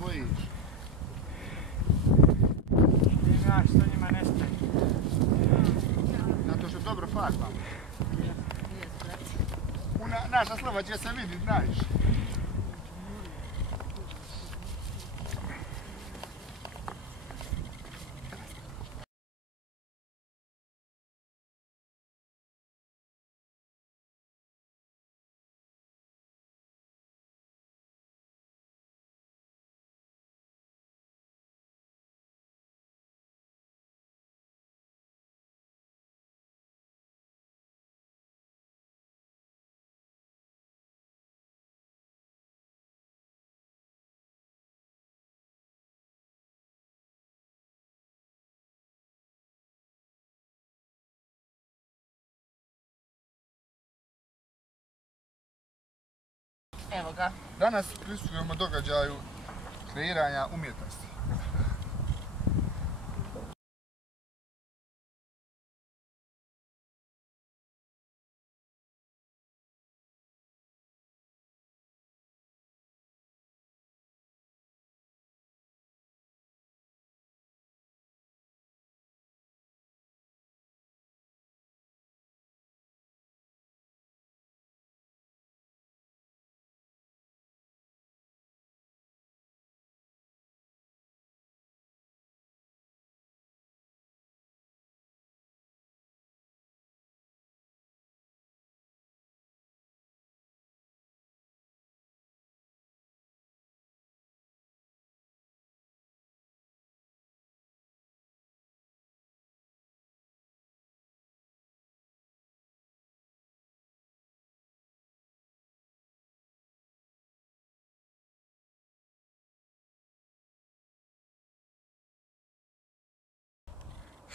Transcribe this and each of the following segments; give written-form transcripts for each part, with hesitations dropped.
bojiš? Znaš što njima nestaje. Zato što dobro farba. Naša slova će se vidjeti, znaš. Evo ga. Danas prisustvujemo događaju kreiranja umjetnosti.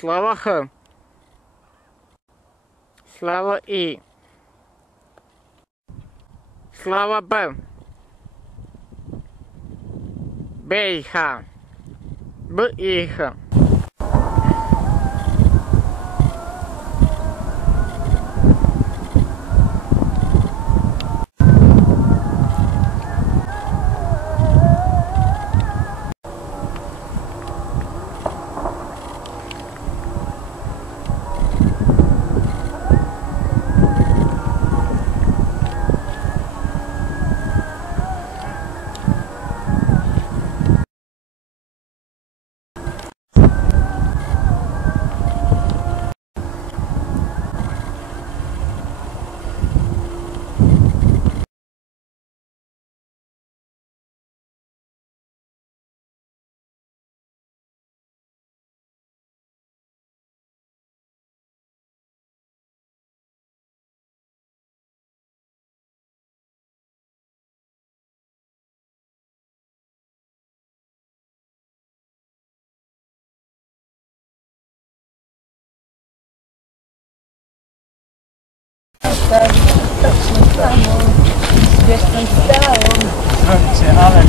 Slava H. Slava I. Slava B. B i H. B i H. Točno samo, uspješnom stavom. Srce, ale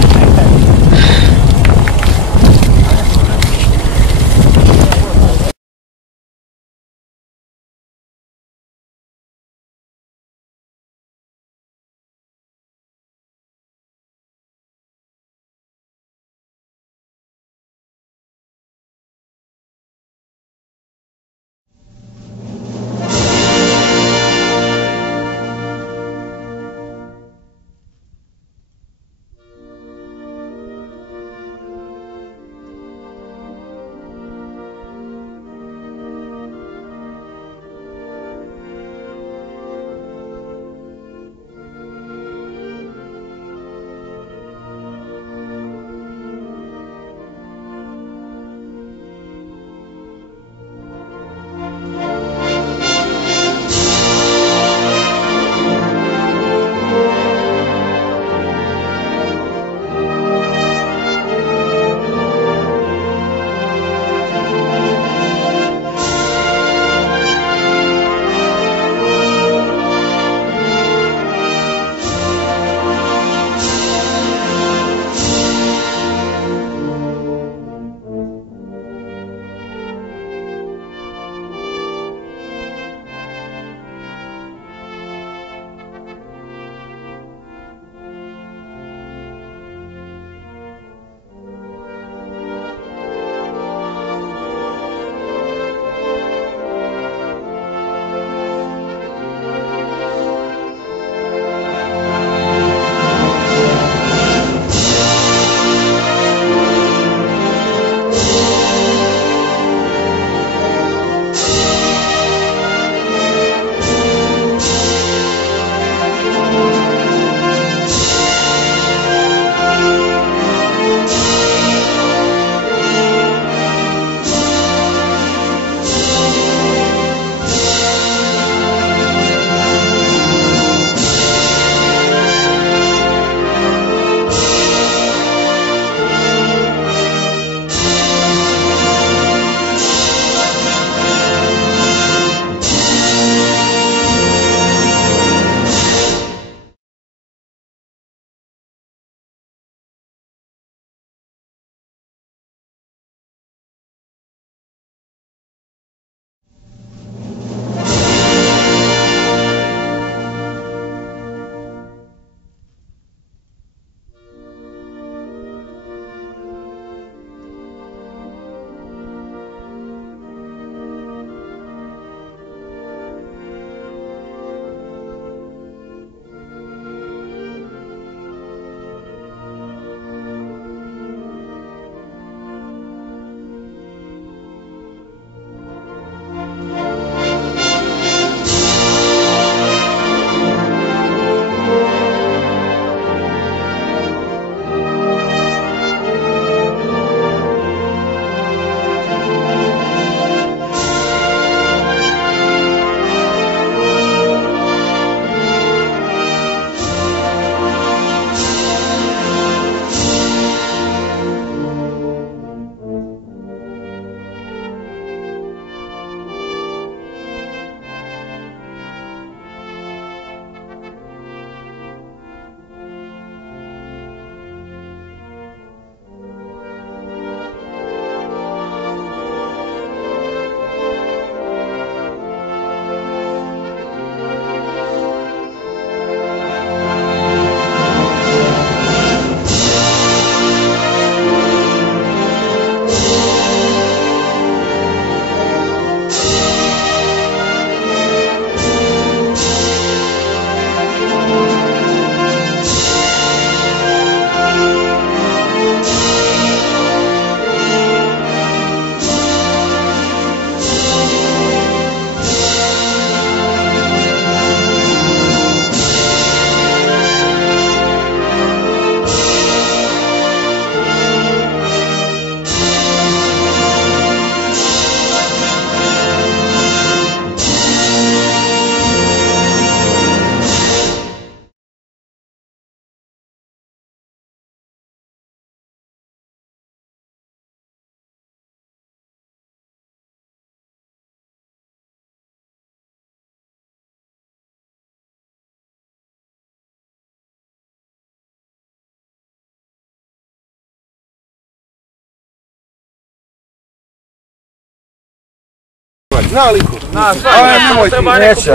Naliko. Aj, nemoj ti. Neće.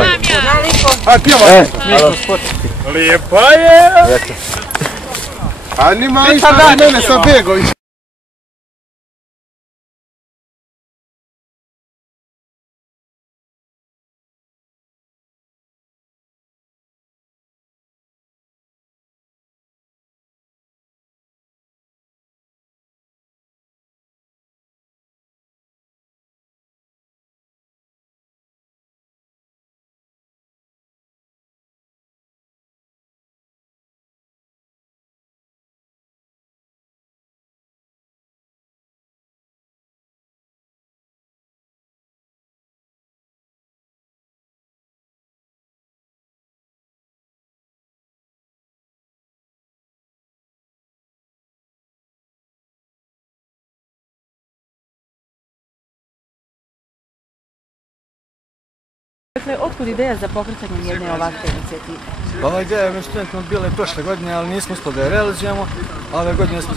Aj, pjevaj. Lijepa je! A nima ništa da mene sa Begović. Dakle, otkud ideja za pokretanjem jedne ovakve inicijative? Ova ideja je među studentima bila i prošle godine, ali nismo uspjeli da je realizujemo. A ove godine smo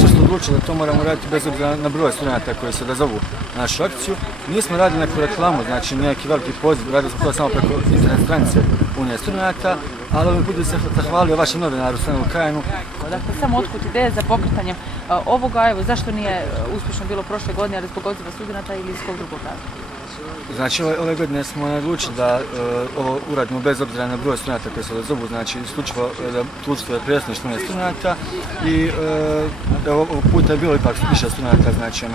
često odlučili da to moramo raditi bez obzira na broj studenta koji se odazovu na našu akciju. Nismo radili neku reklamu, znači neki veliki poziv, radili smo to samo preko internet stranice Unije studenta, ali ovim putem se zahvalio vašem novinaru Stanu Kajinu. Dakle, samo otkud ideja za pokretanjem ovoga, evo, zašto nije uspješno bilo prošle godine, ali zbog odziva studenta ili iz kog drugog razloga? Znači, ove godine smo odlučili da ovo uradimo bez obzira na broj studenta koji se odazovu, znači isključivo da učestvuje predstavništvo Unije studenta i ovog puta je bilo ipak više studenta, znači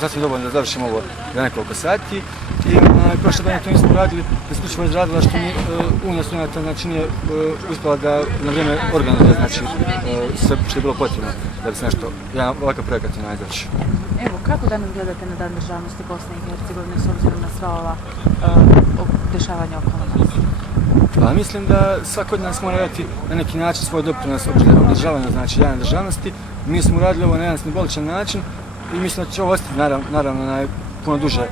sasvim dovoljno da završimo ovo za nekoliko sati. I prošle godine to nismo uradili, isključivo iz razloga što Unija studenta znači nije uspjela da na vrijeme organizuje, znači sve što je bilo potrebno da bi se nešto, jedan ovakav projekat izaći. Evo, kako danas gledate na Dan državnosti Bosne i Hercegovine s obzirom na sva ova dešavanja okolo nas? Pa mislim da svako od nas mora dati na neki način svoj doprinos održavanju, znači dana državnosti. Mi smo uradili ovo na jedan simboličan način i mislim da će ovo ostati naravno puno duže.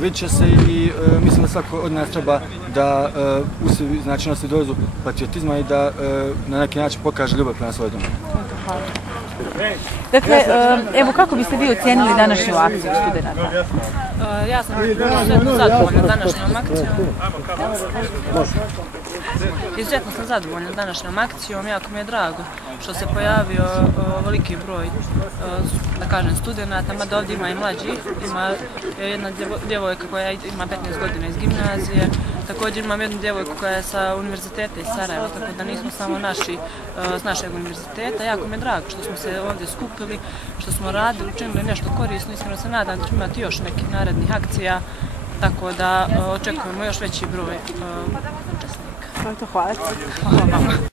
Vidit će se i mislim da svako od nas treba da nosi dozu patriotizma i da na neki način pokaže ljubav prema svojoj domu. Hvala. Dakle, evo, kako biste vi ocijenili današnju akciju studenata? Ja sam izuzetno zadovoljna današnjom akcijom. Izuzetno sam zadovoljna današnjom akcijom, jako mi je drago što se pojavio veliki broj, da kažem, studenata, mada ovdje ima i mlađih, ima jedna djevojka koja ima 15 godina iz gimnazije, također imam jednu djevojku koja je sa univerziteta iz Sarajeva, tako da nismo samo naši s našeg univerziteta. Jako mi je drago što smo se ovdje skupili, što smo radili, učinili nešto korisno, iskreno se nadam da ćemo imati još nekih narednih akcija, tako da očekujemo još veći broj učesnika. Hvala. Hvala vama.